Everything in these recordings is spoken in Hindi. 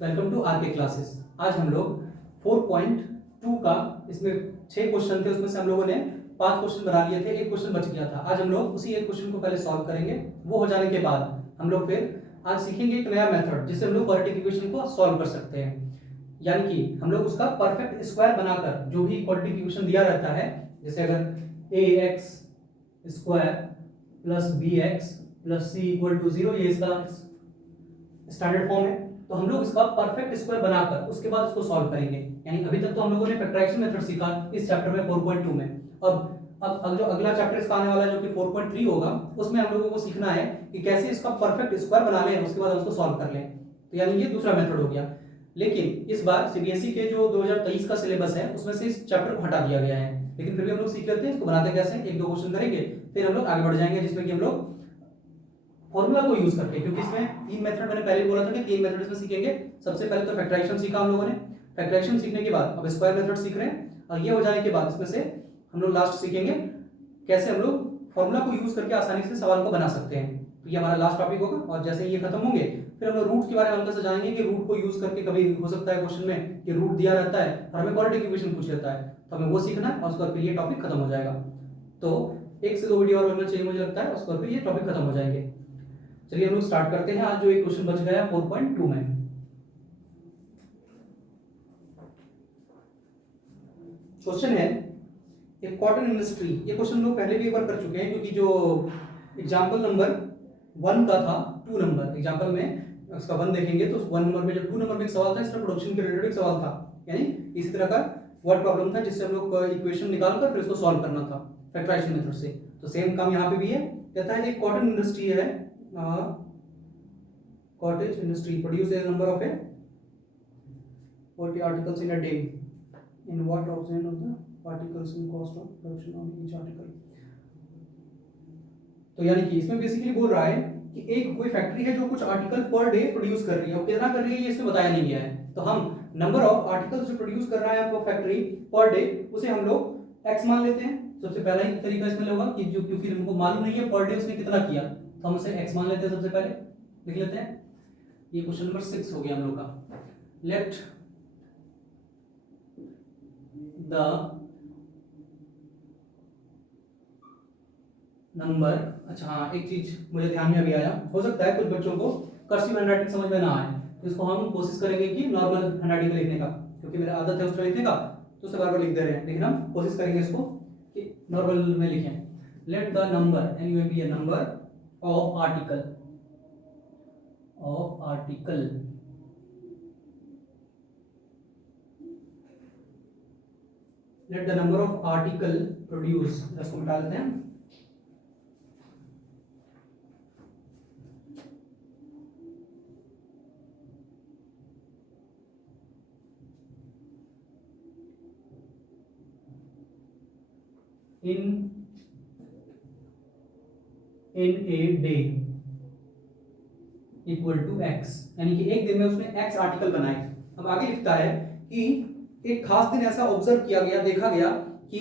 वेलकम टू आर के क्लासेस। आज हम लोग 4.2 का, इसमें 6 क्वेश्चन थे, उसमें से हम लोगों ने 5 क्वेश्चन बना लिए थे, एक क्वेश्चन बच गया था। आज हम लोग उसी एक क्वेश्चन को पहले सॉल्व करेंगे। वो हो जाने के बाद हम लोग फिर आज सीखेंगे एक नया मेथड जिससे हम लोग क्वाड्रेटिक इक्वेशन को सॉल्व कर सकते हैं। यानी कि हम लोग उसका परफेक्ट स्क्वायर बनाकर, जो भी क्वाड्रेटिक इक्वेशन दिया रहता है, जैसे अगर a x square plus b x plus c equal to 0, ये इसका स्टैंडर्ड फॉर्म है, तो हम लोग इसका परफेक्ट स्क्वायर बनाकर उसके बाद इसको सॉल्व करेंगे। यानी अभी तक तो हम लोगों ने फैक्टराइजेशन मेथड सीखा इस चैप्टर में 4.2 में। अब जो अगला चैप्टर इसका आने वाला है जो कि 4.3 होगा, उसमें हम लोगों को सीखना है कि कैसे इसका परफेक्ट स्क्वायर बना लें, उसके बाद उसको सॉल्व कर लें। तो यानी ये दूसरा मेथड हो गया। लेकिन इस बार सीबीएसई के जो 2023 का सिलेबस है उसमें से इस चैप्टर को हटा दिया गया है, लेकिन फिर भी हम लोग सीख लेते हैं इसको बनाते कैसे। एक दो क्वेश्चन करेंगे, फिर हम लोग आगे बढ़ जाएंगे, जिसमें कि हम लोग फॉर्मूला को यूज करके, क्योंकि इसमें 3 मेथड मैंने पहले बोला था कि 3 मेथड इसमें सीखेंगे। सबसे पहले तो फैक्टराइजेशन सीखा हम लोगों ने, फैक्टराइजेशन सीखने के बाद अब स्क्वायर मेथड सीख रहे हैं, और ये हो जाने के बाद इसमें से हम लोग लास्ट सीखेंगे कैसे हम लोग फॉर्मूला को यूज करके आसानी से सवाल को बना सकते हैं। तो ये हमारा लास्ट टॉपिक होगा, और जैसे ये खत्म होंगे फिर हम लोग रूट के बारे में हल्का सा जानेंगे कि रूट को यूज करके कभी हो सकता है क्वेश्चन में कि रूट दिया रहता है और हमें क्वाड्रेटिक इक्वेशन पूछ लेता है, तो हमें वो सीखना है, और उसके बाद फिर ये टॉपिक खत्म हो जाएगा। तो 1 से 2 वीडियो और बनना चाहिए मुझे लगता है, उसके बाद फिर ये टॉपिक खत्म हो जाएंगे। चलिए हम लोग स्टार्ट करते हैं। आज जो एक क्वेश्चन बच गया 4.2 में, क्वेश्चन है एक कॉटन इंडस्ट्री। ये क्वेश्चन लोग पहले भी एक बार कर चुके हैं, क्योंकि जो एग्जांपल नंबर 1 का था, 2 नंबर एग्जांपल में उसका 1 देखेंगे तो 1 नंबर में जब 2 नंबर में एक सवाल था, इसका प्रोडक्शन के रिलेटेड एक सवाल था, यानी इसी तरह का वर्ड प्रॉब्लम था जिससे हम लोग इक्वेशन निकालकर फिर उसको सॉल्व करना था फैक्टराइजेशन मेथड से। तो सेम काम यहाँ पे भी है। कहता है एक कॉटन इंडस्ट्री है, cottage industry produce a number of 40 articles in a day. In what percent of the articles in cost of production on each article? तो यानी कि इसमें बेसिकली बोल रहा है कि एक कोई फैक्ट्री है जो कुछ आर्टिकल पर डे प्रोड्यूस कर रही है, और कितना कर रही है ये इसमें बताया नहीं गया है। तो हम नंबर ऑफ आर्टिकल्स जो प्रोड्यूस कर रहा है आपको फैक्ट्री पर डे, उसे हम लोग x मान लेते हैं। सबसे पहला ही तरीका इसमें होगा कि जो, क्योंकि हमको मालूम नहीं है पर डे उसने कितना किया, तो हम उसे x मान लेते हैं। सबसे पहले लिख लेते हैं, ये क्वेश्चन नंबर 6 हो गया हम लोग का। लेट द नंबर, अच्छा हाँ, एक चीज मुझे ध्यान में अभी आया, हो सकता है कुछ बच्चों को कर्सिव हैंडराइटिंग समझ में ना आए, तो इसको हम कोशिश करेंगे कि नॉर्मल हैंडराइटिंग में लिखने का, क्योंकि मेरा आदत है उसमें लिखने का, तो उसे बार बार लिख दे रहे हैं, लेकिन हम कोशिश करेंगे इसको कि नॉर्मल में लिखें। Let the number, n you be a number of article let the number of article produce, इसको मिटा देते हैं, in a day equal to x, यानी कि एक दिन में उसने x आर्टिकल बनाए। अब आगे लिखता है कि एक खास दिन ऐसा ऑब्जर्व किया गया, देखा गया कि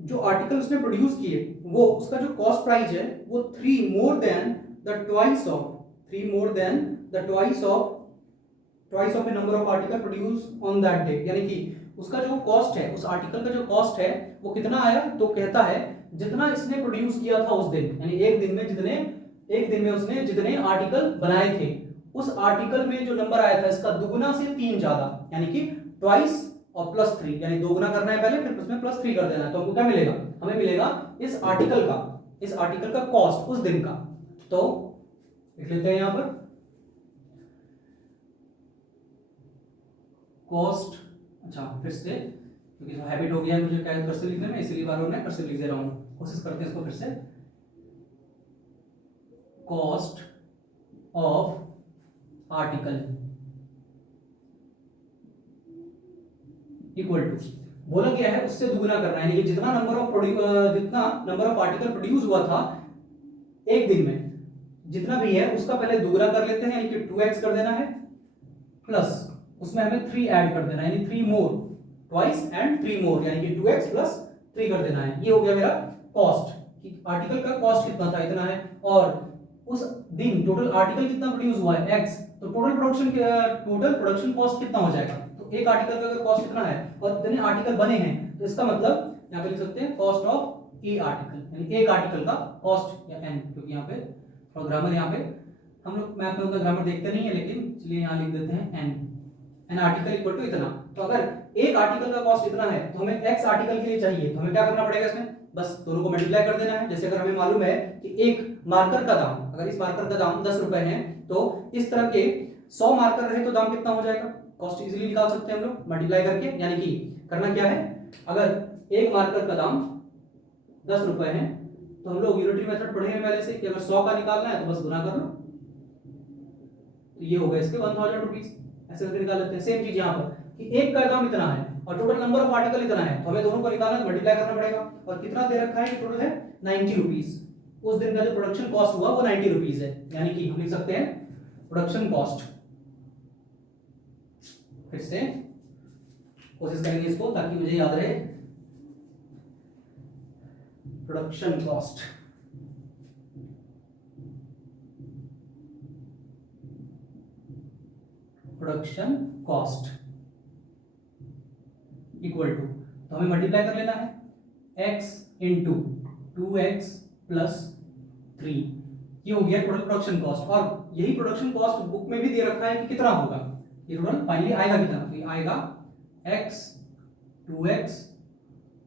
जो आर्टिकल उसने प्रोड्यूस किए वो उसका जो कॉस्ट प्राइस है वो 3 more than the twice of the number of article produce on that day. यानी कि उसका जो कॉस्ट है, उस आर्टिकल का जो कॉस्ट है वो कितना आया, तो कहता है जितना इसने प्रोड्यूस किया था उस दिन, यानी एक दिन में उसने जितने आर्टिकल बनाए थे, उस आर्टिकल में जो नंबर आया था इसका दुगुना से 3 ज्यादा, यानी कि ट्वाइस और प्लस 3, यानी दो गुना करना है पहले, फिर उसमें प्लस 3 कर देना है। तो हमको क्या मिलेगा, हमें मिलेगा इस आर्टिकल का कॉस्ट उस दिन का। तो लिख लेते हैं यहां पर कॉस्ट, अच्छा फिर से, क्योंकि हैबिट हो गया है मुझे क्या कर्सिव लिखने में, इसलिए बार बार मैं कर्सिव लिख दे रहा हूं। कोशिश करते हैं इसको फिर से, cost of article equal to, बोला गया है उससे दुगुना करना है, यानी कि जितना नंबर ऑफ आर्टिकल प्रोड्यूस हुआ था एक दिन में, जितना भी है उसका पहले दुगुना कर लेते हैं, यानी कि 2x कर देना है, प्लस उसमें हमें 3 ऐड कर देना है, यानी 3 मोर, ट्वाइस एंड 3 मोर, यानी कि 2x प्लस 3 कर देना है। ये हो गया मेरा कॉस्ट, कि आर्टिकल का कॉस्ट कितना था, इतना है, और उस दिन टोटल आर्टिकल कितना प्रोड्यूस हुआ है x, तो टोटल प्रोडक्शन कॉस्ट कितना हो जाएगा। तो एक आर्टिकल का अगर कॉस्ट कितना है और इतने आर्टिकल बने हैं तो इसका मतलब यहाँ पे लिख सकते हैं कॉस्ट ऑफ ए आर्टिकल, यानी एक आर्टिकल का कॉस्ट या n, क्योंकि यहाँ पे थोड़ा ग्रामर, यहाँ पे हम लोग मैथ में उतना ग्रामर देखते नहीं है, लेकिन चलिए यहाँ लिख देते हैं n आर्टिकल इक्वल टू इतना। तो अगर एक आर्टिकल का कॉस्ट इतना है तो हमें x आर्टिकल के लिए चाहिए, तो हमें क्या करना पड़ेगा इसमें, बस दोनों को मल्टीप्लाई कर देना है। जैसे अगर हमें मालूम है कि एक मार्कर का दाम, अगर इस मार्कर का दाम 10 रुपए है तो इस तरह के 100 मार्कर रहे तो दाम कितना हो जाएगा, कॉस्ट इजीली निकाल सकते हैं हम लोग मल्टीप्लाई करके। यानी कि करना क्या है, अगर एक मार्कर का दाम 10 रुपए है तो हम लोग यूनिटरी मेथड पढ़े हैं पहले से कि अगर 100 का निकालना है तो बस गुना कर लो, तो ये होगा इसके 1000 रुपीज, ऐसे करके निकाल लेते हैं। सेम चीज यहाँ पर कि एक का दाम इतना है और टोटल नंबर ऑफ आर्टिकल इतना है, तो हमें दोनों को निकालना है, मल्टीप्लाई करना पड़ेगा। और कितना दे रखा है कि टोटल है 90 रुपीज, उस दिन का जो प्रोडक्शन कॉस्ट हुआ वो 90 रुपीज है। यानी कि हम लिख सकते हैं प्रोडक्शन कॉस्ट, फिर से कोशिश करेंगे इसको ताकि मुझे याद रहे, प्रोडक्शन कॉस्ट इक्वल टू, तो हमें मल्टीप्लाई कर लेना है x इंटू 2x प्लस 3, ये हो गया टोटल प्रोडक्शन कॉस्ट। और यही प्रोडक्शन कॉस्ट बुक में भी दे रखा है कि कितना होगा, ये टोटल फाइनली आएगा कितना, तो ये आएगा x 2x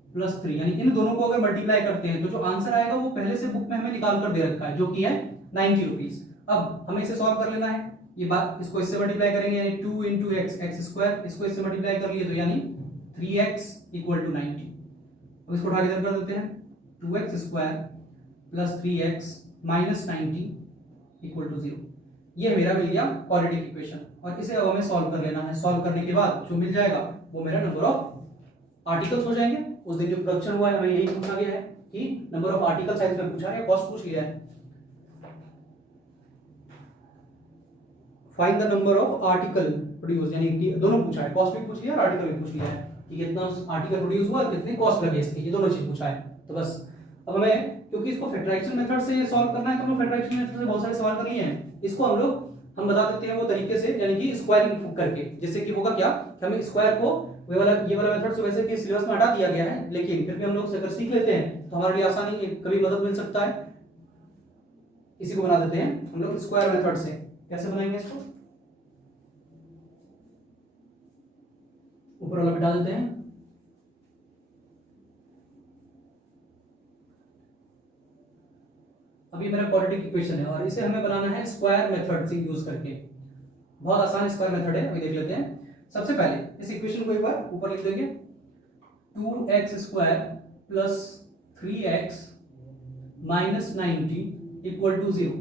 प्लस 3, यानी इन दोनों को अगर मल्टीप्लाई करते हैं तो जो आंसर आएगा वो पहले से बुक में हमें निकाल कर दे रखा है, जो कि है 90 रुपीज। अब हमें इसे सॉल्व कर लेना है, ये बात, इसको इससे मल्टीप्लाई करेंगे यानी 2 इंटू एक्स, एक्स स्क्वायर, इसको इससे मल्टीप्लाई कर लिए तो यानी 3x इक्वल टू 90। अब इसको उठा के इधर कर देते हैं, 2x square plus 3x minus 90 equal to 0। ये मेरा मिल गया क्वाड्रेटिक इक्वेशन, और इसे अब हमें सॉल्व कर लेना है। सॉल्व करने के बाद जो मिल जाएगा वो मेरा नंबर ऑफ आर्टिकल्स हो जाएंगे। उस दिन जो प्रोडक्शन हुआ है हमें यही पूछा गया है कि नंबर ऑफ आर्टिकल साइज में पूछा है, कॉस्ट पूछ लिया है। Find the number of article produce, यानी कि दोनों पूछा है, कॉस्ट भी पूछ लिया और आर्टिकल भी पूछ लिया है कि कितना आर्टिकल प्रोड्यूस हुआ, कितने कॉस्ट लगे इसके, ये दोनों चीज पूछा है। तो बस अब हमें, क्योंकि इसको फैक्टराइजेशन मेथड से सॉल्व करना है तो हम लोग फैक्टराइजेशन मेथड से बहुत सारे सवाल कर लिए हैं। इसको हम लोग बता देते हैं वो तरीके से, यानी कि स्क्वायरिंग करके, जिससे कि होगा क्या कि हमें स्क्वायर को ये वाला मेथड से वैसे कि सिलेबस में हटा दिया गया है, लेकिन फिर भी हम लोग अगर सीख लेते हैं तो हमारे लिए आसानी, कभी मदद मिल सकता है। इसी को बना देते हैं हम लोग स्क्वायर मेथड से। कैसे बनाएंगे इसको, ऊपर वाला बिठा देते हैं, अभी मेरा क्वाड्रेटिक इक्वेशन है और इसे हमें बनाना है स्क्वायर मेथड से यूज करके। बहुत आसान स्क्वायर मेथड है, अभी देख लेते हैं। सबसे पहले इस इक्वेशन को एक बार ऊपर लिख देंगे, 2x square plus 3x minus 90 equal to 0।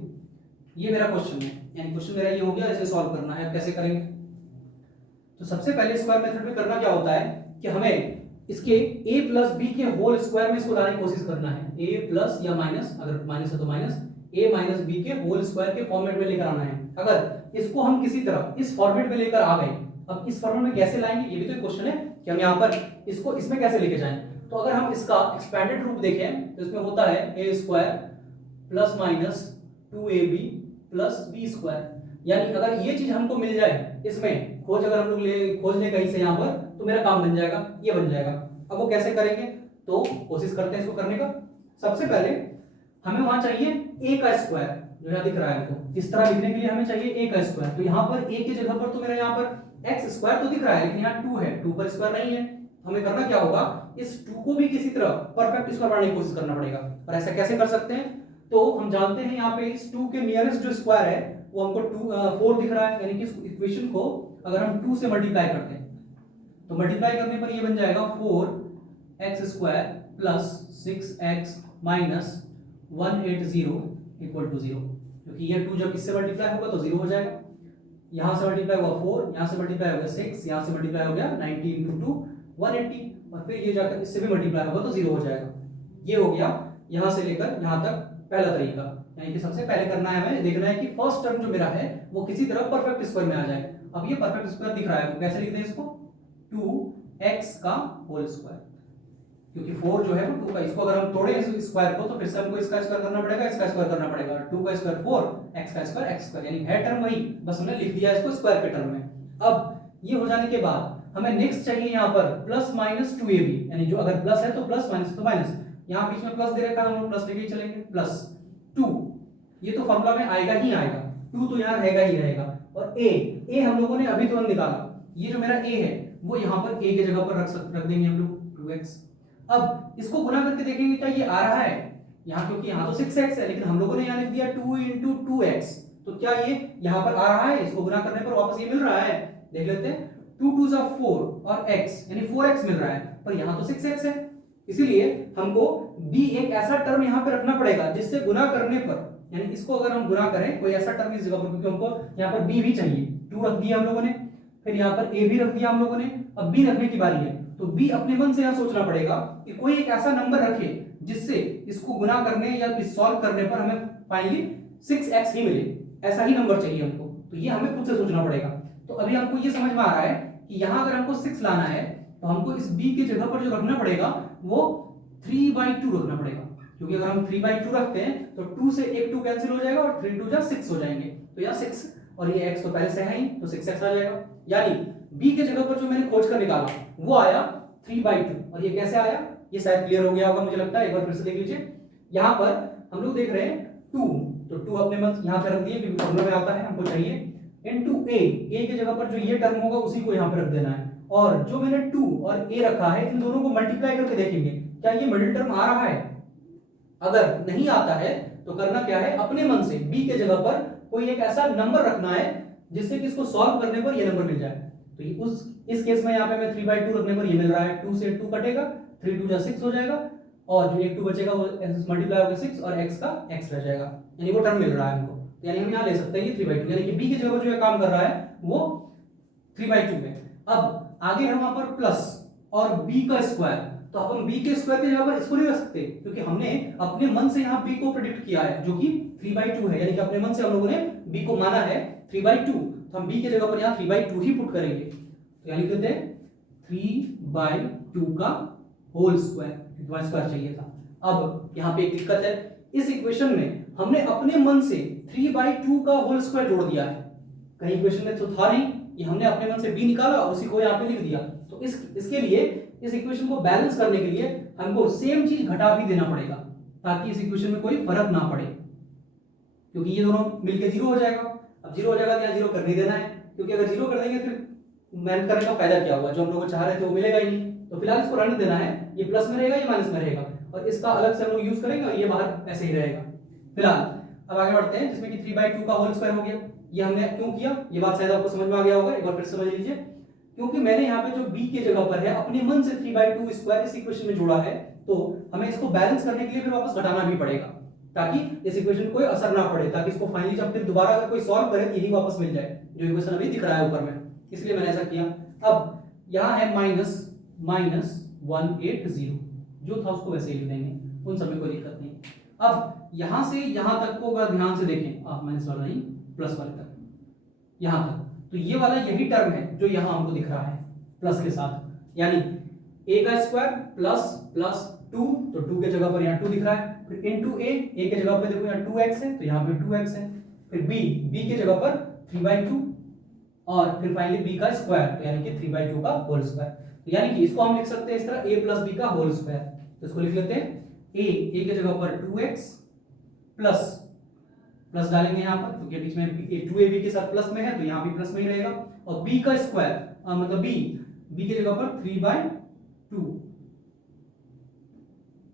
ये मेरा क्वेश्चन है, यानी क्वेश्चन मेरा ये हो गया, इसे सॉल्व करना है। अब कैसे करेंगे, तो सबसे पहले स्क्वायर मेथड में करना क्या होता है कि हमें इसके a प्लस बी के होल स्क्वायर में इसको लाने की कोशिश करना है। a प्लस या माइनस, अगर माइनस है तो माइनस, a माइनस बी के होल स्क्वायर के फॉर्मेट में लेकर आना है। अगर इसको हम किसी तरह इस फॉर्मेट में लेकर आ गए, अब इस फॉर्मेट में कैसे लाएंगे ये भी तो क्वेश्चन है कि हम यहाँ पर इसको इसमें कैसे लेके जाएं। तो अगर हम इसका एक्सपेंडेड रूप देखें तो इसमें होता है a square plus minus 2ab plus b square, यानी अगर ये चीज हमको मिल जाए इसमें खोज, अगर हम लोग खोज ले कहीं से यहाँ पर, तो मेरा काम बन जाएगा, ये बन जाएगा। अब वो कैसे करेंगे, तो कोशिश करते हैं इसको करने का। सबसे पहले हमें वहां चाहिए a का स्क्वायर, जो यहाँ दिख रहा है हमको, इस तरह लिखने के लिए हमें चाहिए a का स्क्वायर। तो यहाँ पर a की जगह पर तो मेरा यहाँ पर x स्क्वायर तो दिख रहा है, लेकिन यहाँ 2 है, 2 पर स्क्वायर नहीं है। हमें करना क्या होगा, इस 2 को भी किसी तरह परफेक्ट स्क्वायर बनाने की कोशिश करना पड़ेगा। और ऐसा कैसे कर सकते हैं, तो हम जानते हैं यहाँ पे इस 2 के नियरेस्ट जो स्क्वायर है वो हमको 4 दिख रहा है, यानी कि इस इक्वेशन को अगर हम 2 से मल्टीप्लाई करते हैं तो मल्टीप्लाई करने पर ये बन जाएगा 4x square plus 6x minus 180 equal to 0, क्योंकि ये 2 जब इससे मल्टीप्लाई होगा तो 0 हो जाएगा। यहाँ से मल्टीप्लाई हुआ 4, यहाँ से मल्टीप्लाई हो गया 6, यहाँ से मल्टीप्लाई हो गया 90 इंटू 2 180, और फिर ये जाकर इससे भी मल्टीप्लाई होगा तो 0 हो जाएगा। ये हो गया यहाँ से लेकर यहाँ तक पहला तरीका, यानी कि सबसे पहले करना है हमें देखना है कि फर्स्ट टर्म जो मेरा है वो किसी तरह परफेक्ट स्क्वायर में आ जाए। अब ये परफेक्ट स्क्वायर दिख रहा है, कैसे लिखते हैं इसको, 2x का होल स्क्वायर, क्योंकि 4 जो है वो 2 का, इसको अगर हम तोड़े इस स्क्वायर को तो फिर से हमको इसका स्क्वायर करना पड़ेगा, इसका स्क्वायर करना पड़ेगा, 2 का स्क्वायर 4, x का स्क्वायर x स्क्वायर, यानी है टर्म वही, बस हमने लिख दिया इसको स्क्वायर के टर्म में। अब ये हो जाने के बाद हमें नेक्स्ट चाहिए यहाँ पर प्लस माइनस 2ab, यानी जो अगर प्लस है तो प्लस, माइनस तो माइनस, यहाँ बीच में प्लस दे रखा है, हम लोग प्लस लेके ही चलेंगे, प्लस 2, ये तो फॉर्मूला में आएगा ही आएगा, 2 तो यहाँ रहेगा ही रहेगा, और a हम लोगों ने अभी तुरंत निकाला, ये जो मेरा a है वो यहाँ पर a की जगह पर रख देंगे हम लोग 2x। अब इसको गुना करके देखेंगे क्या ये आ रहा है यहाँ, क्योंकि यहाँ तो 6x है, लेकिन हम लोगों ने यहाँ लिख दिया 2 into 2x, तो क्या ये यहाँ पर आ रहा है, इसको गुना करने पर वापस ये मिल रहा है, देख लेते हैं, 2 2 जा 4 और x यानी 4x मिल रहा है, पर यहाँ तो 6x है, इसीलिए हमको b एक ऐसा टर्म यहाँ पे रखना पड़ेगा जिससे गुना करने पर, यानी इसको अगर हम गुना करें कोई ऐसा टर्म इस जगह पर, क्योंकि हमको यहाँ पर b भी चाहिए, 2 रख दिया हम लोगों ने, फिर यहाँ पर a भी रख दिया हम लोगों ने, अब b रखने की बारी है, तो b अपने मन से यहाँ सोचना पड़ेगा कि कोई एक ऐसा नंबर रखे जिससे इसको गुना करने या सॉल्व करने पर हमें फाइनली 6x ही मिले, ऐसा ही नंबर चाहिए हमको, तो ये हमें खुद से सोचना पड़ेगा। तो अभी हमको ये समझ में आ रहा है कि यहाँ अगर हमको 6 लाना है तो हमको इस b की जगह पर जो रखना पड़ेगा वो 3/2 रखना पड़ेगा, क्योंकि अगर हम 3/2 रखते हैं तो 2 से एक 2 कैंसिल हो जाएगा और 3 2 जा 6 हो जाएंगे, तो यहाँ 6 और ये x तो पहले से है ही, तो 6x आ जाएगा, यानी b के जगह पर जो मैंने खोज कर निकाला वो आया 3/2, और ये कैसे आया ये शायद क्लियर हो गया होगा मुझे लगता है, एक बार फिर से देख लीजिए। यहाँ पर हम लोग देख रहे हैं 2, तो 2 अपने मन यहाँ पे रख दिए क्योंकि फॉर्मूला में आता है, हमको चाहिए इनटू a के जगह पर जो ये टर्म होगा उसी को यहाँ पे रख देना है, और जो मैंने 2 और a रखा है इन दोनों को मल्टीप्लाई करके देखेंगे क्या ये मिडिल टर्म आ रहा है, अगर नहीं आता है तो करना क्या है, अपने मन से b के जगह पर कोई एक ऐसा नंबर रखना है जिससे कि इसको सॉल्व करने पर ये नंबर मिल जाए, तो इस केस में यहाँ पे मैं 3/2 रखने पर ये मिल रहा है, 2 से 2 कटेगा, 3 2 जा 6 हो जाएगा, और जो एक 2 बचेगा वो मल्टीप्लाई होकर 6 और x का x रह जाएगा, यानी वो टर्म मिल रहा है हमको, तो यानी हम यहाँ ले सकते हैं ये 3/2, यानी कि b की जगह पर जो ये काम कर रहा है वो 3/2 है। अब आगे हम वहां पर प्लस और b का स्क्वायर, तो अपन b के स्क्वायर की जगह पर इसको नहीं रख सकते क्योंकि हमने अपने मन से यहाँ b को प्रेडिक्ट किया है जो कि 3/2 है, यानी कि अपने मन से हम लोगों ने b को माना है 3/2, तो हम b की जगह पर यहाँ 3/2 ही पुट करेंगे, तो यानी कहते हैं 3/2 का होल स्क्वायर, स्क्वायर चाहिए था। अब यहाँ पे एक दिक्कत है, इस इक्वेशन में हमने अपने मन से 3/2 का होल स्क्वायर जोड़ दिया है, कहीं इक्वेशन में तो था नहीं, ये हमने अपने मन से b निकाला और उसी को यहाँ पे लिख दिया, तो इसके लिए इस इक्वेशन को बैलेंस करने के लिए हमको सेम चीज घटा भी देना पड़ेगा ताकि इस इक्वेशन में कोई फर्क ना पड़े, क्योंकि ये दोनों मिलके 0 हो जाएगा, अब 0 हो जाएगा तो यहाँ 0 कर नहीं देना है, क्योंकि अगर 0 कर देंगे फिर मेहनत करने का फायदा क्या हुआ, जो हम लोग चाह रहे थे वो मिलेगा ही नहीं, तो फिलहाल इसको रहने देना है, ये प्लस में रहेगा ये माइनस में रहेगा, और इसका अलग से हम लोग यूज करेंगे और ये बाहर ऐसे ही रहेगा। फिलहाल अब आगे बढ़ते हैं, जिसमें कि 3/2 का होल स्क्वायर हो गया, ये हमने क्यों किया ये बात शायद आपको समझ में आ गया होगा, एक बार फिर समझ लीजिए, क्योंकि मैंने यहाँ पे जो b की जगह पर है अपने मन से 3/2 स्क्वायर इस इक्वेशन में जोड़ा है, तो हमें इसको बैलेंस करने के लिए फिर वापस घटाना भी पड़ेगा ताकि इस इक्वेशन में कोई असर ना पड़े, ताकि इसको फाइनली जब फिर दोबारा अगर कोई सॉल्व करे तो यही वापस मिल जाए जो इक्वेशन अभी दिख रहा है ऊपर में, इसलिए मैंने ऐसा किया। अब यहाँ है -180, जो था उसको वैसे ही लिख देंगे, उन सब में कोई दिक्कत नहीं। अब यहाँ से यहाँ तक को अगर ध्यान से देखें आप, माइनस वाला नहीं प्लस वाले तक, यहाँ तक, तो ये वाला यही टर्म है जो यहाँ हमको दिख रहा है प्लस के साथ, यानी a का स्क्वायर प्लस प्लस 2, तो 2 के जगह पर यहाँ 2 दिख रहा है, फिर इनटू a के जगह पर देखो यहाँ 2x है तो यहाँ पे 2x है, फिर b के जगह पर 3/2, और फिर फाइनली b का स्क्वायर, तो यानी कि 3/2 का होल स्क्वायर, तो यानी कि इसको हम लिख सकते हैं इस तरह a प्लस b का होल स्क्वायर, तो इसको लिख लेते हैं a के जगह पर 2x प्लस प्लस डालेंगे यहाँ पर क्योंकि बीच में 2ab के साथ प्लस में है तो यहाँ भी प्लस में ही रहेगा, और b का स्क्वायर मतलब b के जगह पर 3/2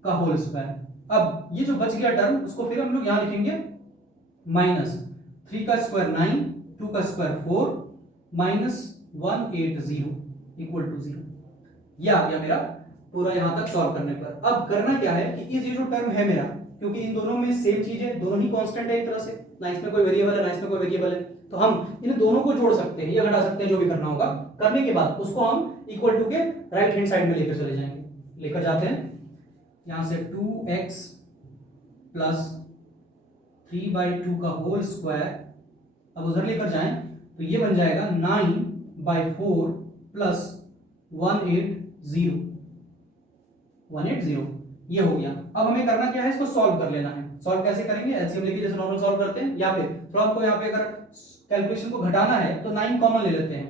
का होल स्क्वायर। अब ये जो बच गया टर्म उसको फिर हम लोग यहाँ लिखेंगे -3 का स्क्वायर 9, 2 का स्क्वायर 4, -180 इक्वल टू 0, यह आ गया मेरा पूरा यहाँ तक सॉल्व करने पर। अब करना क्या है कि इस जो टर्म है मेरा, क्योंकि इन दोनों में सेम चीज है, दोनों ही कांस्टेंट है एक तरह से, ना इसमें कोई वेरिएबल है ना इसमें कोई वेरिएबल है, तो हम इन दोनों को जोड़ सकते हैं या घटा सकते हैं, जो भी करना होगा। करने के बाद उसको हम इक्वल टू के राइट हैंड साइड में लेकर चले जाएंगे, लेकर जाते हैं यहां से 2x प्लस 3/2 का होल स्क्वायर, अब उधर लेकर जाएं तो ये बन जाएगा 9/4 प्लस 180 180 ये हो गया। अब हमें करना क्या है, इसको सॉल्व कर लेना है। सॉल्व कैसे करेंगे, एलसीएम लेके जैसे नॉर्मल सॉल्व करते हैं, या फिर थोड़ा हमको यहाँ पे अगर कैलकुलेशन को घटाना है तो 9 कॉमन ले लेते हैं।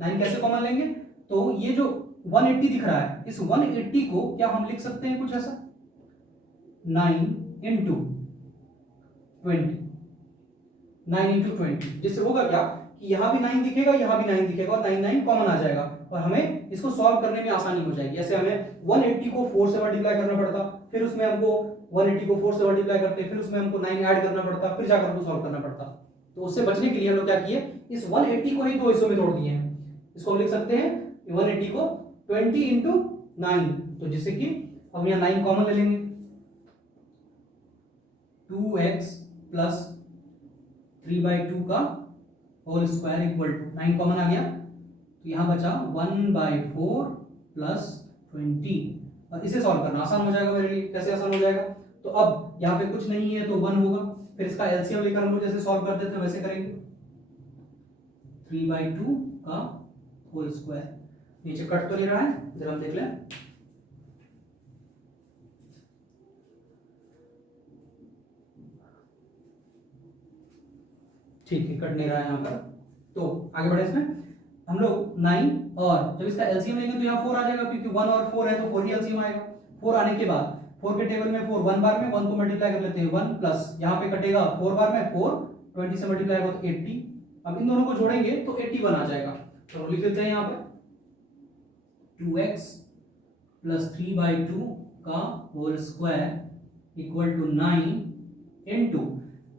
9 कैसे कॉमन लेंगे, तो ये जो 180 दिख रहा है, इस 180 को क्या हम लिख सकते हैं कुछ ऐसा, 9 इंटू 20, 9 इंटू 20, जिससे होगा क्या कि यहाँ भी 9 दिखेगा, यहाँ भी 9 दिखेगा और 9 9 कॉमन आ जाएगा और हमें इसको सॉल्व करने में आसानी हो जाएगी। ऐसे हमें 180 को 4 से मल्टीप्लाई करना पड़ता, फिर उसमें हमको 180 को 4 से मल्टीप्लाई करते, फिर उसमें हमको 9 ऐड करना पड़ता, फिर जाकर हमको सॉल्व करना पड़ता। तो उससे बचने के लिए हम लोग क्या किए, इस 180 को ही दो हिस्सों में तोड़ दिए हैं। इसको हम लिख सकते हैं 180 को 20 इंटू 9, तो जिससे कि हम यहाँ 9 कॉमन ले लेंगे, 2x प्लस 3/2 का whole square equal to 9 common आ गया, तो यहाँ बचा 1/4 प्लस 20। और इसे सॉल्व करना आसान हो जाएगा मेरे लिए। कैसे आसान हो जाएगा, तो अब यहाँ पे कुछ नहीं है तो 1 होगा, फिर इसका एलसीएम लेकर हम लोग जैसे सॉल्व करते थे वैसे करेंगे, 3/2 का होल स्क्वायर। नीचे कट तो नहीं रहा है, जरा हम देख लें, ठीक है कट नहीं रहा है यहाँ पर। तो आगे बढ़े, इसमें हम लोग 9 और जब इसका एलसीएम लेंगे तो यहाँ 4 आ जाएगा, क्योंकि 1 और 4 है तो 4 ही एलसीएम आएगा। 4 आने के बाद 4 के टेबल में 4 1 बार में 1 को मल्टीप्लाई कर लेते हैं, 1 प्लस यहाँ पे कटेगा 4 बार में 4, 20 से मल्टीप्लाई होगा तो 80। अब इन दोनों को जोड़ेंगे तो 81 आ जाएगा, तो लिख देते हैं यहाँ पे 2x प्लस 3/2 का whole square equal to 9 into,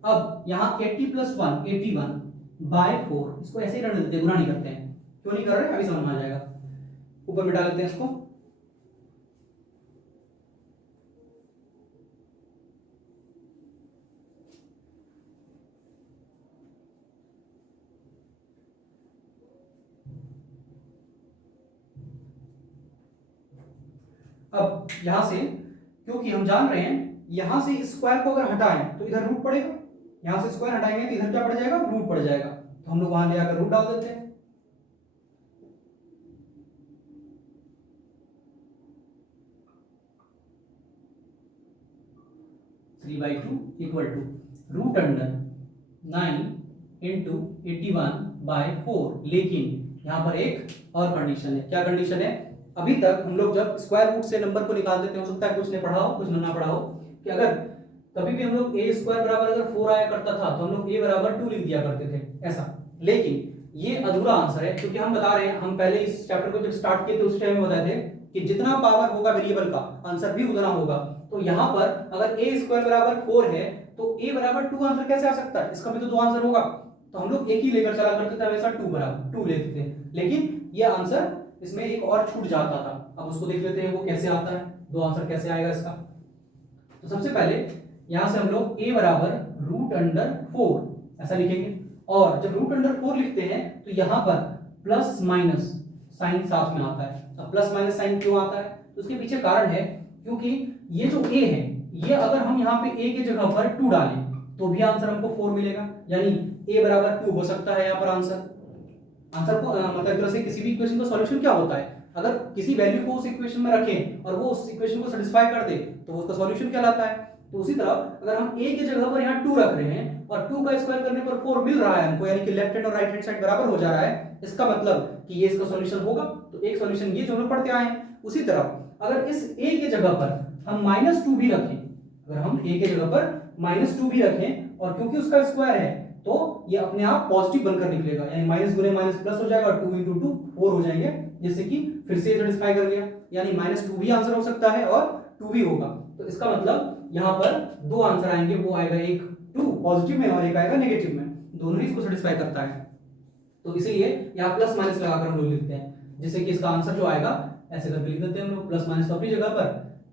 अब यहाँ 80 प्लस 1 81/4, इसको ऐसे ही रख देते हैं, गुणा नहीं करते हैं। क्यों नहीं कर रहे, अभी समझ में आ जाएगा। ऊपर मिटा लेते हैं इसको, अब यहां से क्योंकि हम जान रहे हैं यहां से स्क्वायर को अगर हटाएं तो इधर रूट पड़ेगा, यहां से स्क्वायर हटाएंगे तो इधर क्या पड़ जाएगा, रूट पड़ जाएगा, तो हम लोग वहां ले आकर रूट डाल देते हैं। 3/2 equal to root under 9 into 81/4। लेकिन यहाँ पर एक और कंडीशन है। क्या कंडीशन है, अभी तक हम लोग जब स्क्वायर रूट से नंबर को निकाल देते हैं, हो सकता है कुछ ने पढ़ा हो कुछ ना पढ़ा हो, कि अगर कभी भी हम लोग a स्क्वायर बराबर अगर 4 आया करता था तो हम लोग a बराबर 2 लिख दिया करते थे ऐसा। लेकिन ये अधूरा आंसर है, क्योंकि हम बता रहे हैं, हम पहले इस चैप्टर को जब स्टार्ट किए थे उस टाइम में बताए थे कि जितना पावर होगा वेरिएबल का आंसर भी उतना होगा। तो यहाँ पर अगर a स्क्वायर बराबर 4 है तो a बराबर 2 आंसर कैसे आ सकता है, इसका भी तो 2 आंसर होगा। तो हम लोग एक ही लेकर चला करते थे हमेशा, 2 बराबर 2 लेते थे, लेकिन ये आंसर इसमें एक और छूट जाता था। अब उसको देख लेते हैं वो कैसे आता है, 2 आंसर कैसे आएगा इसका। तो सबसे पहले यहां से हम लोग a बराबर रूट अंडर 4 ऐसा लिखेंगे, और जब रूट अंडर 4 लिखते हैं तो यहां पर प्लस माइनस साइन साथ में आता है। अब प्लस माइनस साइन क्यों आता है, तो उसके पीछे कारण है, क्योंकि ये जो a है, ये अगर हम यहाँ पे a की जगह पर 2 डालें तो भी आंसर हमको 4 मिलेगा, यानी a बराबर 2 हो सकता है यहाँ पर आंसर। आंसर को मतलब एक तरह से किसी भी इक्वेशन का सॉल्यूशन क्या होता है, अगर किसी वैल्यू को उस इक्वेशन में रखें और वो उस इक्वेशन को सेटिस्फाई कर दे तो उसका सॉल्यूशन कहलाता है। तो उसी तरह अगर हम a की जगह पर यहाँ 2 रख रहे हैं और 2 का स्क्वायर करने पर 4 मिल रहा है हमको, यानी कि लेफ्ट हैंड और राइट हैंड साइड बराबर हो जा रहा है, इसका मतलब कि ये इसका सॉल्यूशन होगा। तो एक सॉल्यूशन ये जो हम लोग पढ़ते आए हैं। उसी तरह अगर इस a की जगह पर हम -2 भी रखें, अगर हम a की जगह पर -2 भी रखें और क्योंकि उसका स्क्वायर है तो ये अपने आप पॉजिटिव बनकर निकलेगा, यानी माइनस गुने माइनस प्लस हो जाएगा, 2 × 2 4 हो जाएंगे, जिससे कि फिर से सेटिस्फाई कर गया, यानी -2 भी आंसर हो सकता है और 2 भी होगा। तो इसका मतलब यहाँ पर 2 आंसर आएंगे, वो आएगा एक 2 पॉजिटिव में और एक आएगा नेगेटिव में, दोनों ही इसको सेटिस्फाई करता है। तो इसीलिए यहाँ प्लस माइनस लगाकर हम लोग लिखते हैं, जिससे कि इसका आंसर जो आएगा ऐसे करके लिख देते हैं हम लोग, प्लस माइनस तो अपनी जगह पर,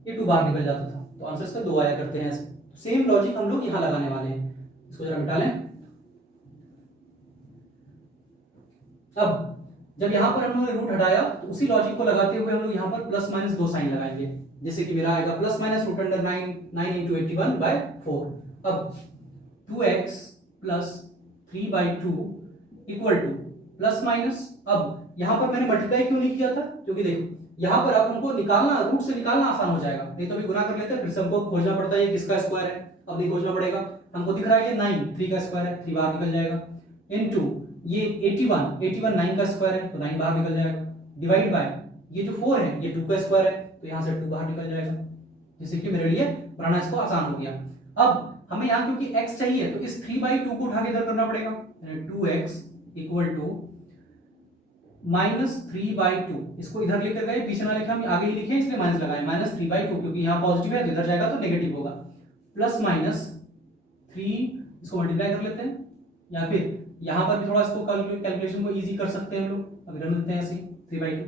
ये 2 बाहर निकल जाता था तो आंसर इसका 2 आया करते हैं ऐसे। सेम लॉजिक हम लोग यहाँ लगाने वाले हैं, इसको जरा मिटा लें। अब जब यहाँ पर हम लोग ने रूट हटाया तो उसी लॉजिक को लगाते हुए हम लोग यहाँ पर प्लस माइनस 2 साइन लगाएंगे, जैसे कि मेरा आएगा plus minus root under 9 into 81/4। अब 2x plus 3/2 equal to plus minus, अब यहाँ पर मैंने मल्टीप्लाई क्यों नहीं किया था, क्योंकि देखो यहाँ पर अब हमको निकालना, रूट से निकालना आसान हो जाएगा, नहीं तो अभी गुना कर लेते हैं, फिर से हमको खोजना पड़ता है ये किसका स्क्वायर है, अब नहीं खोजना पड़ेगा। हमको दिख रहा है ये 9, 3 का स्क्वायर है, 3 बाहर निकल जाएगा, इनटू ये 81 9 का स्क्वायर है तो 9 बाहर निकल जाएगा, डिवाइड बाय ये जो 4 है ये 2 का स्क्वायर है तो यहाँ से 2 बाहर निकल जाएगा, जिससे कि मेरे लिए बनाना इसको आसान हो गया। अब हमें यहाँ क्योंकि x चाहिए तो इस 3/2 को उठा के इधर करना पड़ेगा, 2x इक्वल टू -3/2, इसको इधर लेकर गए, पीछे ना लिखा, हम आगे ही लिखे इसलिए माइनस लगाए, -3/2 क्योंकि यहाँ पॉजिटिव है तो इधर जाएगा तो नेगेटिव होगा, प्लस माइनस 3, इसको मल्टीप्लाई कर लेते हैं, या फिर यहाँ पर भी थोड़ा इसको कैलकुलेशन को इजी कर सकते हैं हम लोग, अभी रन देते हैं ऐसे 3/2।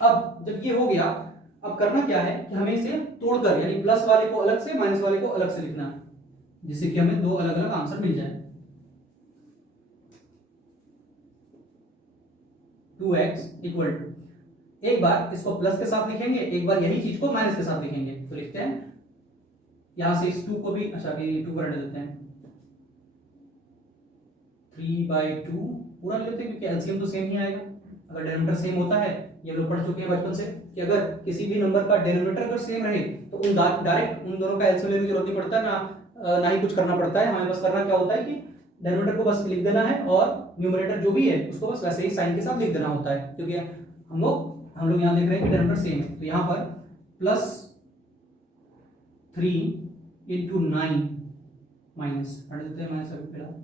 अब जब ये हो गया, अब करना क्या है कि हमें इसे तोड़कर, यानी प्लस वाले को अलग से माइनस वाले को अलग से लिखना है, जिससे कि हमें दो अलग अलग आंसर मिल जाए। 2x इक्वल टू, एक बार इसको प्लस के साथ लिखेंगे, एक बार यही चीज को माइनस के साथ लिखेंगे, तो लिखते हैं यहां से इस 2 को भी, अच्छा अभी 2 कर देते हैं, 3/2 पूरा ले लेते हैं क्योंकि एलसीएम तो सेम ही आएगा, अगर डिनोमिनेटर सेम होता है, ये लोग पढ़ चुके हैं बचपन से कि अगर किसी भी नंबर का डिनोमिनेटर अगर सेम रहे तो उन डायरेक्ट उन दोनों का एलसीएम लेने की जरूरत नहीं पड़ता, ना ही कुछ करना पड़ता है, हमें बस करना क्या होता है कि डिनोमिनेटर को बस लिख देना है और न्यूमरेटर जो भी है उसको बस वैसे ही साइन के साथ लिख देना होता है, क्योंकि हम लोग यहाँ देख रहे हैं कि डिनोमिनेटर सेम है, तो यहाँ पर +3 × 9 माइनस हट देते हैं, माइनस अभी फिलहाल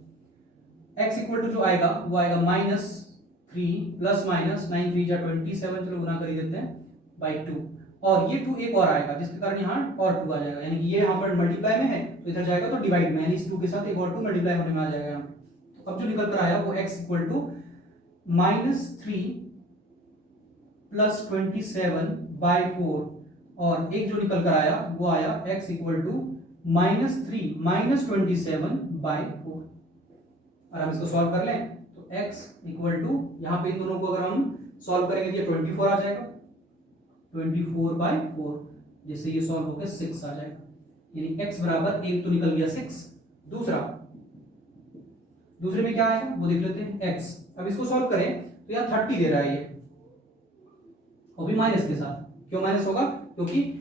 x इक्वल टू जो आएगा वो आएगा -3 प्लस माइनस 9 3 जा 27, चलो गुना कर ही देते हैं बाई 2, और ये 2 एक और आएगा जिसके कारण यहाँ और 2 आ जाएगा, यानी कि ये यहाँ पर मल्टीप्लाई में है तो इधर जाएगा तो डिवाइड में, यानी इस 2 के साथ एक और 2 मल्टीप्लाई होने में आ जाएगा। तो अब जो निकल कर आया वो x इक्वल टू -3 प्लस 27/4, और एक जो निकल कर आया वो आया x इक्वल टू -3 -27/4। और हम इसको सॉल्व कर लें तो x इक्वल टू, यहाँ पे इन दोनों को अगर हम सॉल्व करेंगे तो ये 24 आ जाएगा, 24/4, जिससे ये सॉल्व होकर 6 आ जाएगा, यानी x बराबर, एक तो निकल गया 6, दूसरे में क्या आएगा वो देख लेते हैं x। अब इसको सॉल्व करें तो यहाँ 30 दे रहा है ये, वो भी माइनस के साथ, क्यों माइनस होगा क्योंकि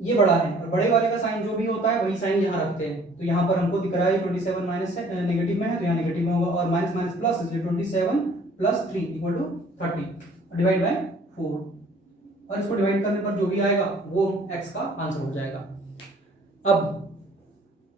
ये बड़ा है और बड़े वाले का साइन जो भी होता है वही साइन यहाँ रखते हैं, तो यहाँ पर हमको दिख रहा है 27 माइनस है, नेगेटिव में है तो यहाँ नेगेटिव में होगा, और माइनस माइनस प्लस, इसलिए 27 + 3 इक्वल टू 30 डिवाइड बाय 4, और इसको डिवाइड करने पर जो भी आएगा वो x का आंसर हो जाएगा। अब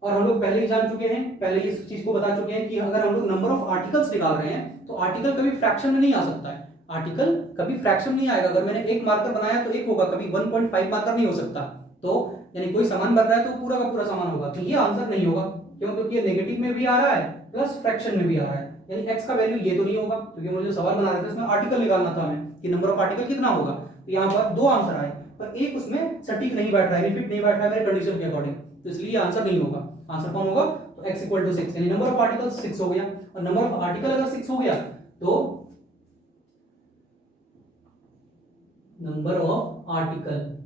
और हम लोग पहले ही जान चुके हैं, पहले इस चीज को बता चुके हैं कि अगर हम लोग नंबर ऑफ आर्टिकल्स निकाल रहे हैं तो आर्टिकल कभी फ्रैक्शन में नहीं आ सकता है, आर्टिकल कभी फ्रैक्शन नहीं आएगा, अगर मैंने एक मार्कर बनाया तो एक होगा, कभी 1.5 मार्कर नहीं हो सकता, तो यानी कोई सामान बन रहा है तो पूरा का पूरा सामान होगा, तो ये आंसर नहीं होगा, क्यों, क्योंकि ये नेगेटिव में भी आ रहा है प्लस फ्रैक्शन में भी आ रहा है, यानी x का वैल्यू ये तो नहीं होगा, क्योंकि मुझे सवाल बना रहे थे उसमें आर्टिकल निकालना था हमें कि नंबर ऑफ आर्टिकल कितना होगा, तो यहाँ पर 2 आंसर आए पर एक उसमें सटीक नहीं बैठ रहा है, रिपीट नहीं बैठ रहा है मेरे कंडीशन के अकॉर्डिंग, तो इसलिए आंसर नहीं होगा। आंसर कौन होगा तो x इक्वल टू 6, यानी नंबर ऑफ आर्टिकल्स 6 हो गया, और नंबर ऑफ आर्टिकल अगर 6 हो गया तो number of article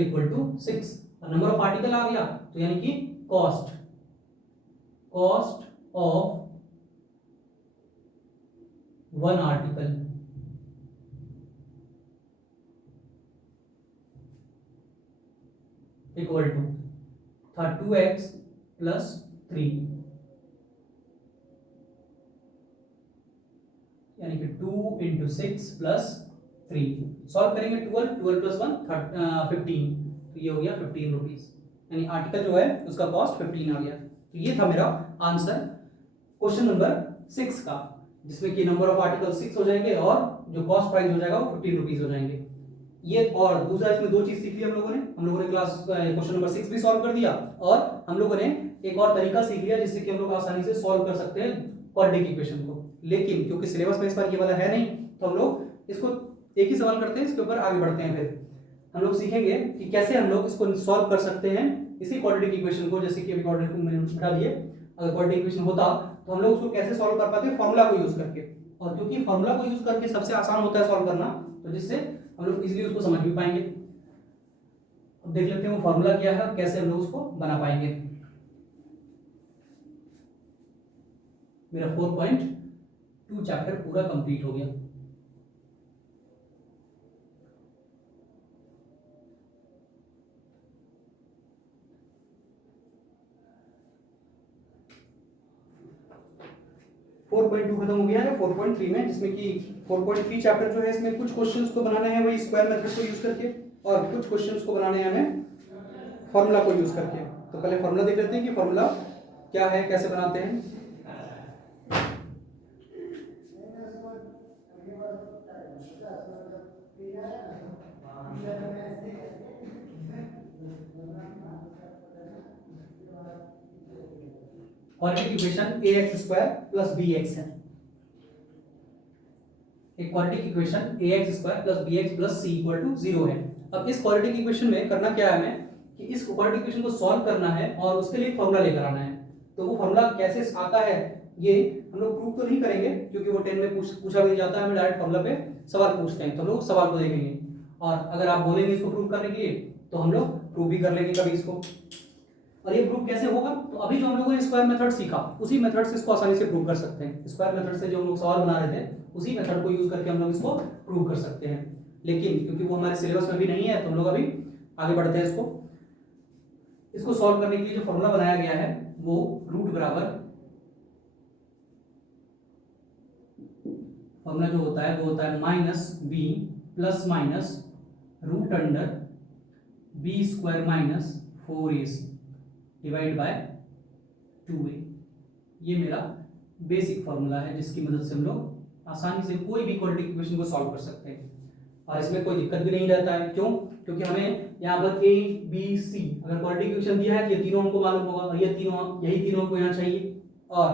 equal to 6, और नंबर ऑफ आर्टिकल आ गया तो यानी कि cost of 1 article equal to था 2x + 3, यानी कि 2 × 6 + 3, सॉल्व करेंगे 12 + 1 15, तो ये हो गया 15 रुपीज, यानी आर्टिकल जो है उसका कॉस्ट 15 आ गया। तो ये था मेरा आंसर क्वेश्चन नंबर 6 का, जिसमें कि नंबर ऑफ आर्टिकल 6 हो जाएंगे और जो कॉस्ट प्राइस हो जाएगा वो 15 रुपीज हो जाएंगे। ये और दूसरा इसमें 2 चीज सीख ली हम लोगों ने क्लास क्वेश्चन नंबर 6 भी सॉल्व कर दिया, और हम लोगों ने एक और तरीका सीख लिया जिससे कि हम लोग आसानी से सॉल्व कर सकते हैं क्वाड्रेटिक इक्वेशन को। लेकिन क्योंकि सिलेबस में इस बार ये वाला है नहीं, तो हम लोग इसको एक ही सवाल करते हैं, इसके ऊपर आगे बढ़ते हैं। फिर हम लोग सीखेंगे कि कैसे हम लोग इसको सॉल्व कर सकते हैं इसी क्वाड्रेटिक इक्वेशन को, जैसे कि अभी क्वाड्रेटिक मैंने हटा दिए, अगर क्वाड्रेटिक इक्वेशन होता तो हम लोग उसको कैसे सॉल्व कर पाते हैं, फॉर्मूला को यूज करके, और क्योंकि फॉर्मूला को यूज करके सबसे आसान होता है सॉल्व करना, तो जिससे हम लोग इजीली उसको समझ भी पाएंगे। अब देख लेते हैं वो फॉर्मूला क्या है और कैसे हम लोग उसको बना पाएंगे। मेरा 4.2 चैप्टर पूरा कंप्लीट हो गया। फोर पॉइंट टू खत्म हो गया है 4.3 में, जिसमें कि 4.3 चैप्टर जो है इसमें कुछ क्वेश्चंस को बनाने हैं वही स्क्वायर मेथड को यूज करके, और कुछ क्वेश्चंस को बनाने हैं हमें फॉर्मूला को यूज करके। तो पहले फॉर्मूला देख लेते हैं कि फॉर्मूला क्या है, कैसे बनाते हैं। क्वाड्रेटिक इक्वेशन ax² + bx है। एक quadratic equation ax² + bx + c = 0 है। अब इस क्वाड्रेटिक इक्वेशन में करना क्या है हमें कि इस क्वाड्रेटिक इक्वेशन को सॉल्व करना है और उसके लिए फॉर्मूला लेकर आना है। तो वो फॉर्मूला कैसे आता है ये हम लोग प्रूव तो नहीं करेंगे, क्योंकि वो 10 में पूछा भी नहीं जाता है, हमें डायरेक्ट फॉर्मूला पे सवाल पूछते हैं, तो हम लोग सवाल को देखेंगे और अगर आप बोलेंगे इसको प्रूव करने के लिए तो हम लोग प्रूव भी कर लेंगे कभी इसको। और ये प्रूव कैसे होगा, तो अभी जो हम लोगों ने स्क्वायर मेथड सीखा उसी मेथड से इसको आसानी से प्रूव कर सकते हैं। स्क्वायर मेथड से जो हम लोग सवाल बना रहे थे उसी मेथड को यूज करके हम लोग इसको प्रूव कर सकते हैं, लेकिन क्योंकि वो हमारे सिलेबस में भी नहीं है तो हम लोग अभी आगे बढ़ते हैं। इसको सॉल्व करने के लिए जो फॉर्मूला बनाया गया है वो रूट बराबर, फॉर्मूला जो होता है वो होता है -b ± √b² - 4ac divide by 2a। ये मेरा बेसिक फॉर्मूला है जिसकी मदद से हम लोग आसानी से कोई भी क्वाड्रेटिक इक्वेशन को सॉल्व कर सकते हैं और इसमें कोई दिक्कत भी नहीं रहता है। क्यों? क्योंकि हमें यहाँ पर a b c अगर क्वाड्रेटिक इक्वेशन दिया है तो ये तीनों हमको मालूम होगा और ये तीनों यही तीनों हमको यहाँ चाहिए और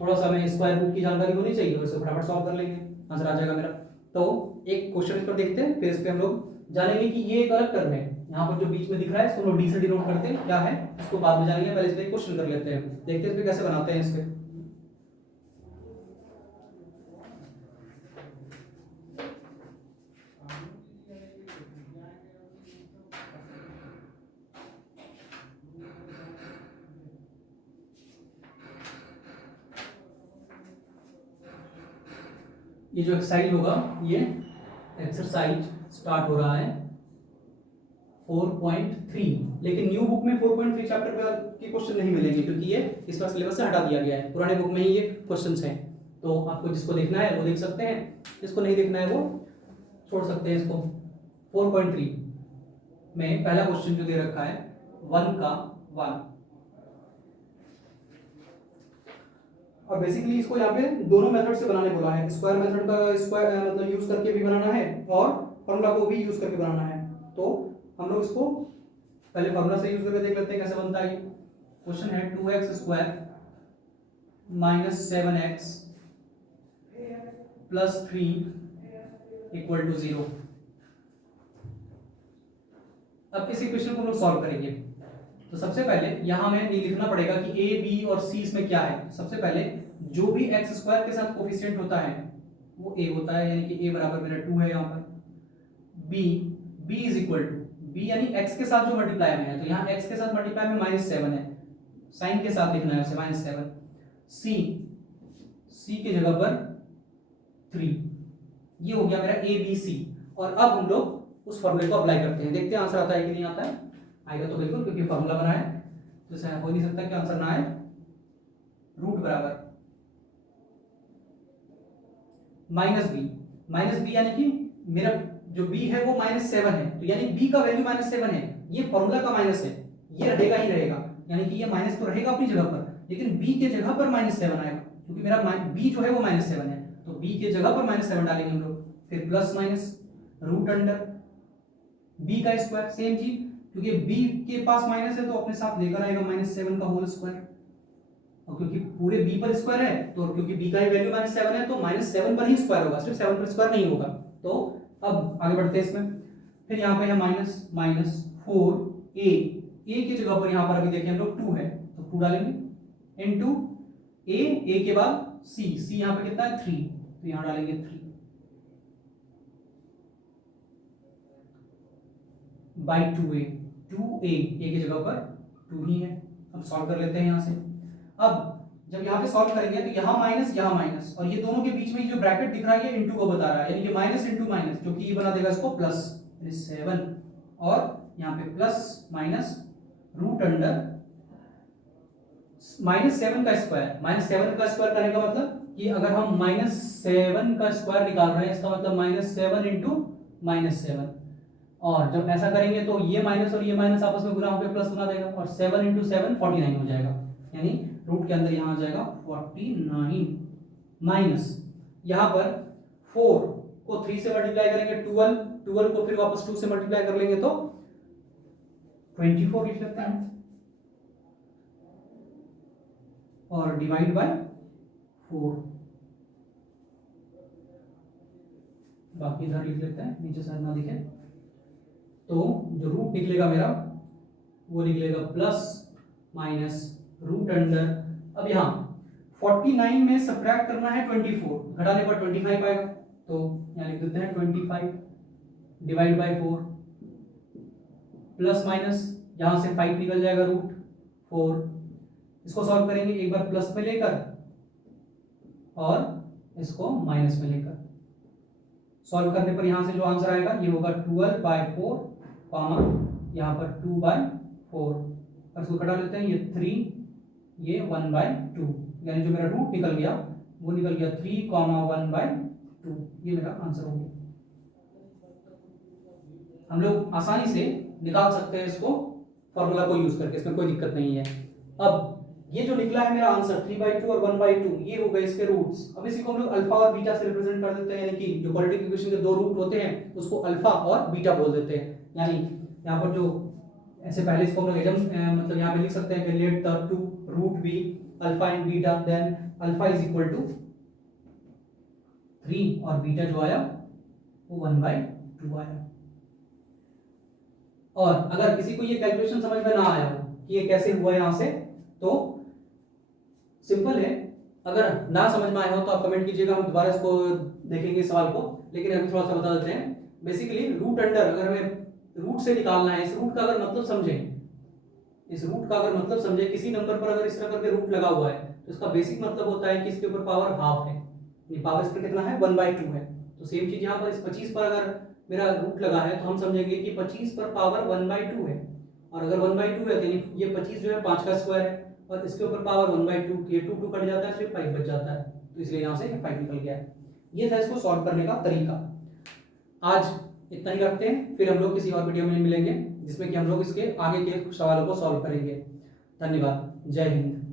थोड़ा सा हमें स्क्वायर रूट की जानकारी होनी चाहिए और इसे फटाफट सॉल्व कर लेंगे, आंसर आ जाएगा मेरा। तो एक क्वेश्चन इस पर देखते हैं, फिर इस पे हम लोग जानेंगे कि ये एक अलग टर्म है, यहाँ पर जो बीच में दिख रहा है इसको हम लोग डी से डिनोट करते हैं क्या है इसको बाद में जानेंगे, पहले इस पे क्वेश्चन कर लेते हैं, देखते हैं इस पे कैसे बनाते हैं। इस पे ये जो एक्सरसाइज होगा ये एक्सरसाइज स्टार्ट हो रहा है 4.3, लेकिन न्यू बुक में 4.3 चैप्टर के क्वेश्चन नहीं मिलेंगे क्योंकि ये इस बार सिलेबस से हटा दिया गया है, पुराने बुक में ही ये क्वेश्चंस हैं। तो आपको जिसको देखना है वो देख सकते हैं, जिसको नहीं देखना है वो छोड़ सकते हैं इसको। 4.3 में पहला क्वेश्चन जो दे रखा है 1 का 1, और बेसिकली इसको यहाँ पे दोनों मेथड से बनाने बोला है, स्क्वायर मेथड का स्क्वायर मतलब यूज करके भी बनाना है और फॉर्मूला को भी यूज करके बनाना है। तो हम लोग इसको पहले फॉर्मूला से यूज करके देख लेते हैं कैसे बनता है। क्वेश्चन है 2x² - 7x + 3 = 0। अब इस इक्वेशन को हम लोग सॉल्व करेंगे। तो सबसे पहले यहाँ हमें ये लिखना पड़ेगा कि a b और c इसमें क्या है। सबसे पहले जो भी x² के साथ कोफिशिएंट होता है वो a होता है, यानी कि a बराबर मेरा 2 है यहाँ पर। b b यानी x के साथ जो मल्टीप्लाई में है, तो यहाँ x के साथ मल्टीप्लाई में -7 है, साइन के साथ लिखना है उसे -7। c के जगह पर 3, ये हो गया मेरा a b c। और अब हम लोग उस फॉर्मूले को अप्लाई करते हैं, देखते हैं आंसर आता है कि नहीं आता है। आएगा तो बिल्कुल, क्योंकि फॉर्मूला बना है तो ऐसा हो नहीं सकता कि आंसर ना आए। रूट बराबर -b यानी कि मेरा जो b है वो -7 है, तो यानी b का वैल्यू -7 है, ये फॉर्मूला का माइनस है, ये रहेगा ही रहेगा, यानी कि ये माइनस तो रहेगा अपनी जगह पर, लेकिन b के जगह पर -7 आएगा, क्योंकि मेरा b जो है वो -7 है, तो b के जगह पर -7 डालेंगे हम लोग, फिर plus minus root under b का स्क्वायर, सेम चीज, क्योंकि b के पास माइनस है तो अपने साथ लेकर आएगा -7 का होल स्क्वायर, और क्योंकि पूरे b पर स्क्वायर है तो क्योंकि b का ही वैल्यू -7 है तो -7 पर ही स्क्वायर होगा, सिर्फ 7 पर स्क्वायर नहीं होगा। तो अब आगे बढ़ते हैं इसमें, फिर यहाँ पे है -4a, a की जगह पर यहाँ पर अभी देखिए हम लोग 2 है तो 2 डालेंगे इनटू a के बाद c यहाँ पे कितना है 3, तो यहाँ डालेंगे 3 बाई 2a की जगह पर 2 ही है। अब सॉल्व कर लेते हैं यहाँ से। अब जब यहाँ पे सॉल्व करेंगे तो यहाँ माइनस और ये दोनों के बीच में जो ब्रैकेट दिख रहा है ये इनटू को बता रहा है, यानी कि माइनस इंटू माइनस, जो कि ये बना देगा इसको प्लस, 7 और यहाँ पे प्लस माइनस रूट अंडर -7 का स्क्वायर। -7 का स्क्वायर करने का मतलब कि अगर हम -7 का स्क्वायर निकाल रहे हैं इसका मतलब -7 इंटू -7, और जब ऐसा करेंगे तो ये माइनस और ये माइनस आपस में गुना होकर प्लस बना देगा, और 7 इंटू 7 49 हो जाएगा, यानी रूट के अंदर यहाँ आ जाएगा 49 माइनस यहाँ पर 4 को 3 से मल्टीप्लाई करेंगे 12 को फिर वापस 2 से मल्टीप्लाई कर लेंगे तो 24 लिख सकते हैं, और डिवाइड बाय 4, बाकी इधर लिख लेते हैं नीचे साइड ना दिखे। तो जो रूट निकलेगा मेरा वो निकलेगा प्लस माइनस रूट अंडर, अब यहाँ 49 में सब्ट्रैक्ट करना है 24, घटाने पर 25 आएगा, तो यहाँ लिख देते हैं 25 डिवाइड बाय 4, प्लस माइनस यहाँ से 5 निकल जाएगा रूट 4, इसको सॉल्व करेंगे एक बार प्लस में लेकर और इसको माइनस में लेकर, सॉल्व करने पर यहाँ से जो आंसर आएगा ये होगा 12/4 कॉमा यहाँ पर 2/4, और इसको घटा लेते हैं, ये 3 ये 1/2, यानी जो मेरा रूट निकल गया वो निकल गया 3, 1/2, ये मेरा आंसर हो गया। हम लोग आसानी से निकाल सकते हैं इसको फॉर्मूला को यूज करके, इसमें कोई दिक्कत नहीं है। अब ये जो निकला है मेरा आंसर 3/2 और 1/2, ये हो गए इसके रूट्स। अब इसी को हम लोग अल्फा और बीटा से रिप्रेजेंट कर देते हैं, यानी कि जो क्वाड्रेटिक इक्वेशन के दो रूट होते हैं उसको अल्फा और बीटा बोल देते हैं। यानी यहाँ पर जो ऐसे पहले इसको हम लोग मतलब यहाँ पे लिख सकते हैं कि let the two root be alpha and beta, then alpha is equal to 3 और बीटा जो आया वो 1/2 आया। और अगर किसी को ये कैलकुलेशन समझ में ना आया हो कि ये कैसे हुआ यहाँ से, तो सिंपल है, अगर ना समझ में आया हो तो आप कमेंट कीजिएगा, हम दोबारा इसको देखेंगे सवाल को, लेकिन अभी थोड़ा सा बता देते हैं। बेसिकली रूट अंडर अगर हमें रूट से निकालना है, इस रूट का अगर मतलब समझें, इस रूट का अगर मतलब समझें, किसी नंबर पर अगर इस तरह करके रूट लगा हुआ है तो इसका बेसिक मतलब होता है कि इसके ऊपर पावर हाफ है, ये पावर इस पर कितना है 1/2 है। तो सेम चीज यहाँ पर इस 25 पर अगर मेरा रूट लगा है तो हम समझेंगे कि 25 पर पावर 1/2 है, और अगर 1/2 है तो ये 25 जो है 5 का स्क्वायर है, और इसके ऊपर पावर 1/2, ये 2 कट जाता है, सिर्फ 5 बच जाता है, तो इसलिए यहाँ से 5 निकल गया है। ये था इसको सॉल्व करने का तरीका। आज इतना ही रखते हैं, फिर हम लोग किसी और वीडियो में मिलेंगे जिसमें कि हम लोग इसके आगे के सवालों को सॉल्व करेंगे। धन्यवाद, जय हिंद।